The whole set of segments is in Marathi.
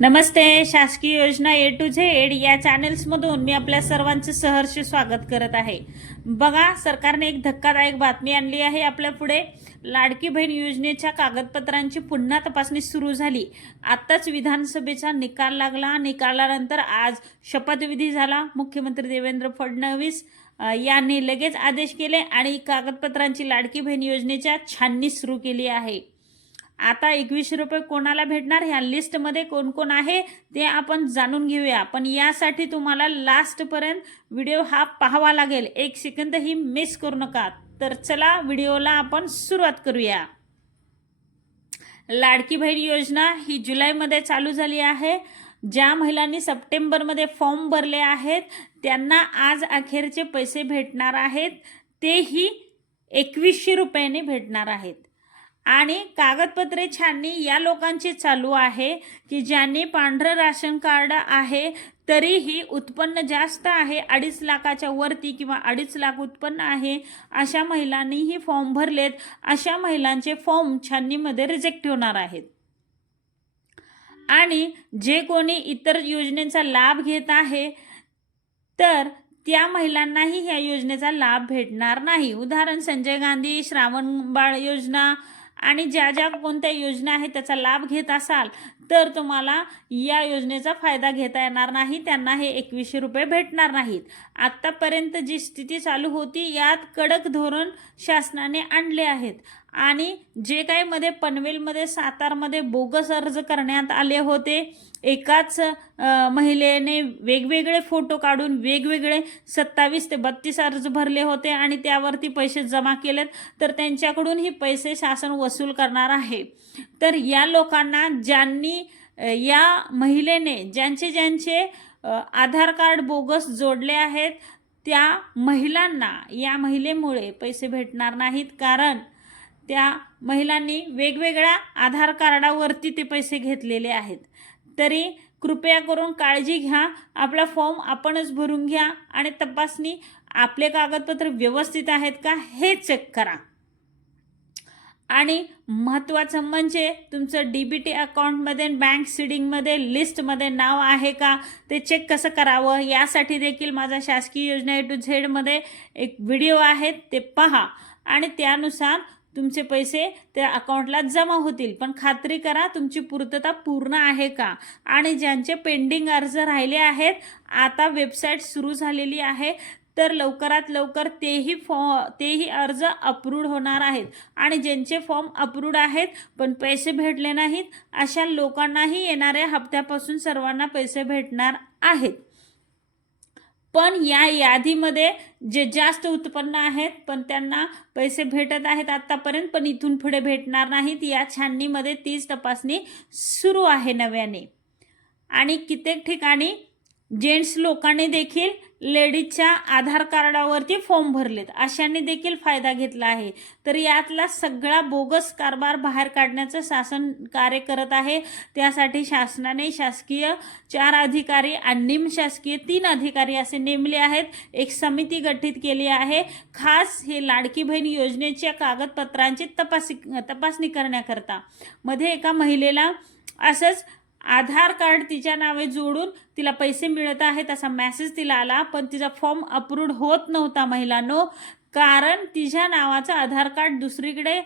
नमस्ते शासकीय योजना ए टू झेड या चॅनेल्समधून मी आपल्या सर्वांचं सहर्ष स्वागत करत आहे. बघा सरकारने एक धक्कादायक बातमी आणली आहे आपल्या पुढे. लाडकी बहीण योजनेच्या कागदपत्रांची पुन्हा तपासणी सुरू झाली. आत्ताच विधानसभेचा निकाल लागला. निकालानंतर आज शपथविधी झाला. मुख्यमंत्री देवेंद्र फडणवीस यांनी लगेच आदेश केले आणि कागदपत्रांची लाडकी बहीण योजनेच्या छाननी सुरू केली आहे. आता एकवीसशे रुपये कोणाला भेटणार? ह्या लिस्टमध्ये कोण कोण आहे? ते आपण जाणून घेऊया. पण यासाठी तुम्हाला लास्टपर्यंत व्हिडिओ हा पाहावा लागेल. एक सेकंदही मिस करू नका. तर चला व्हिडिओला आपण सुरुवात करूया. लाडकी बहीण योजना ही जुलैमध्ये चालू झाली आहे. ज्या महिलांनी सप्टेंबरमध्ये फॉर्म भरले आहेत त्यांना आज अखेरचे पैसे भेटणार आहेत. तेही एकवीसशे रुपयाने भेटणार आहेत. आणि कागदपत्रे छाननी या लोकांची चालू आहे की ज्यांनी पांढरं राशन कार्ड आहे तरीही उत्पन्न जास्त आहे अडीच लाखाच्या वरती किंवा अडीच लाख उत्पन्न आहे अशा महिलांनीही फॉर्म भरलेत. अशा महिलांचे फॉर्म छाननीमध्ये रिजेक्ट होणार आहेत. आणि जे कोणी इतर योजनेचा लाभ घेत आहे तर त्या महिलांनाही ह्या योजनेचा लाभ भेटणार नाही. उदाहरण संजय गांधी श्रावण बाळ योजना आणि ज्या ज्या कोणत्या योजना आहेत त्याचा लाभ घेत असाल तर तुम्हाला या योजनेचा फायदा घेता येणार नाही त्यांना हे एकवीसशे रुपये भेटणार नाहीत. आत्तापर्यंत जी स्थिती चालू होती यात कडक धोरण शासनाने आणले आहेत. आणि जे काही मध्ये पनवेलमध्ये सातारमध्ये बोगस अर्ज करण्यात आले होते एकाच महिलेने वेगवेगळे फोटो काढून वेगवेगळे सत्तावीस ते बत्तीस अर्ज भरले होते आणि त्यावरती पैसे जमा केलेत. तर त्यांच्याकडून ही पैसे शासन वसूल करणार आहे. तर या लोकांना ज्यांनी या महिलेने ज्यांचे ज्यांचे आधार कार्ड बोगस जोडले आहेत त्या महिलांना या महिलेमुळे पैसे भेटणार नाहीत. कारण त्या महिलांनी वेगवेगळ्या आधार कार्डावरती ते पैसे घेतलेले आहेत. तरी कृपया करून काळजी घ्या. आपला फॉर्म आपणच भरून घ्या आणि तपासणी आपले कागदपत्र व्यवस्थित आहेत का हे चेक करा. आणि महत्त्वाचं म्हणजे तुमचं डी बी टी अकाउंटमध्ये बँक सिडिंगमध्ये लिस्टमध्ये नाव आहे का? ते चेक कसं करावं? यासाठी देखील माझा शासकीय योजना ए टू झेडमध्ये एक व्हिडिओ आहे ते पहा. आणि त्यानुसार तुमचे पैसे त्या अकाउंटला जमा होतील. पण खात्री करा तुमची पूर्तता पूर्ण आहे का? आणि ज्यांचे पेंडिंग अर्ज राहिले आहेत आता वेबसाईट सुरू झालेली आहे तर लवकरात लवकर तेही फॉ तेही अर्ज अप्रूव्ड होणार आहेत. आणि ज्यांचे फॉर्म अप्रूव्ड आहेत पण पैसे भेटले नाहीत अशा लोकांनाही येणाऱ्या हप्त्यापासून सर्वांना पैसे भेटणार आहेत. पण या यादीमध्ये जे जास्त उत्पन्न आहेत पण त्यांना पैसे भेटत आहेत आत्तापर्यंत पण इथून पुढे भेटणार नाहीत या छाननीमध्ये तीच तपासणी सुरू आहे नव्याने. आणि कित्येक ठिकाणी जेंट्स लोकांनी देखील लेडीजच्या आधार कार्डावरती फॉर्म भरलेत. अशांनी देखील फायदा घेतला आहे. तर यातला सगळा बोगस कारभार बाहेर काढण्याचं शासन कार्य करत आहे. त्यासाठी शासनाने शासकीय चार अधिकारी आणि निमशासकीय तीन अधिकारी असे नेमले आहेत. एक समिती गठीत केली आहे. खास हे लाडकी बहीण योजनेच्या कागदपत्रांची तपासी तपासणी करण्याकरता. मध्ये एका महिलेला असंच आधार कार्ड तिच्या नावे जोडून तिला पैसे मिळत आहेत असा मेसेज तिला आला पण तिचा फॉर्म अप्रूव्ड होत नव्हता महिलांनो. कारण तिच्या नावाचं आधार कार्ड दुसरीकडे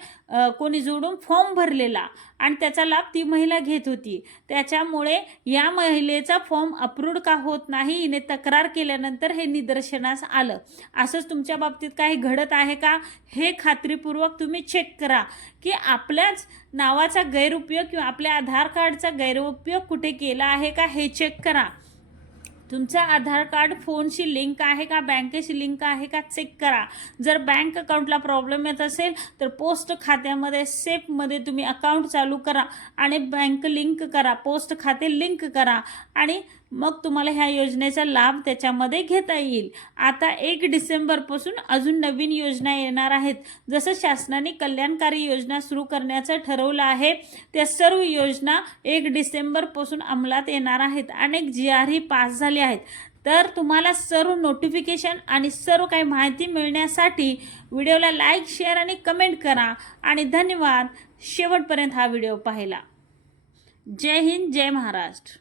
कोणी जोडून फॉर्म भरलेला आणि त्याचा लाभ ती महिला घेत होती. त्याच्यामुळे या महिलेचा फॉर्म अप्रूव्ड का होत नाही हिने तक्रार केल्यानंतर हे निदर्शनास आलं. असंच तुमच्या बाबतीत काही घडत आहे का? हे खात्रीपूर्वक तुम्ही चेक करा की आपल्याच नावाचा गैरउपयोग किंवा आपल्या आधार कार्डचा गैरउपयोग कुठे केला आहे का हे चेक करा. तुमचा आधार कार्ड फोनशी लिंक आहे का? बँकेशी लिंक आहे का? चेक करा. जर बँक अकाउंटला प्रॉब्लेम येत असेल तर पोस्ट खात्यामध्ये सेफमध्ये तुम्ही अकाउंट चालू करा आणि बँक लिंक करा. पोस्ट खाते लिंक करा आणि मग तुम्हाला ह्या योजनेचा लाभ त्याच्यामध्ये घेता येईल. आता एक डिसेंबरपासून अजून नवीन योजना येणार आहेत. जसं शासनाने कल्याणकारी योजना सुरू करण्याचं ठरवलं आहे त्या सर्व योजना एक डिसेंबरपासून अंमलात येणार आहेत. अनेक जी आर ही पास झाले आहेत. तर तुम्हाला सर्व नोटिफिकेशन आणि सर्व काही माहिती मिळण्यासाठी व्हिडिओला लाईक शेअर आणि कमेंट करा. आणि धन्यवाद. शेवटपर्यंत हा व्हिडिओ पाहिला जय हिंद जय महाराष्ट्र.